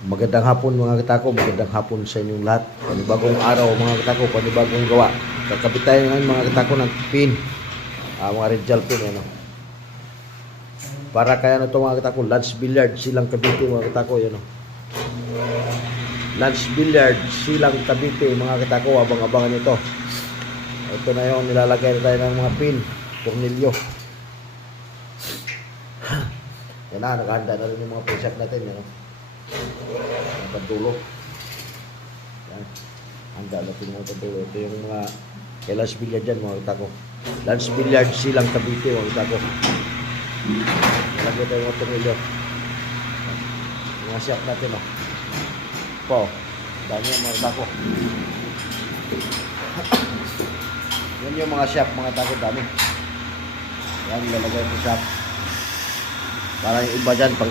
Magandang hapon mga katako, magandang hapon sa inyong lahat. Panibagong araw mga katako, panibagong gawa. Kakabit tayo ngayon mga katako ng pin. Mga red gel pin, ano. Para kaya na ito mga katako, Lance Billiard, Silang Cavite mga katako, yan o. Lance Billiard, Silang Cavite mga katako, abang-abangan ito. Ito na yung nilalagay na tayo ng mga pin, tornilyo. Yan na, nakahanda na rin yung mga preset natin, yan o. Ang pandulo. Yan. Handa natin yung mga pandulo. Ito yung mga kay Lance Billiard dyan mga katako. Lance Billiard, Silang Cavite mga katako. Nalagay tayo mga tornilyo. Mga siyak natin o. Po, dami yung mga katako. Yan yung mga siyak mga katako, dami. Yan, nilalagay yung siyak. Para yung iba dyan, pag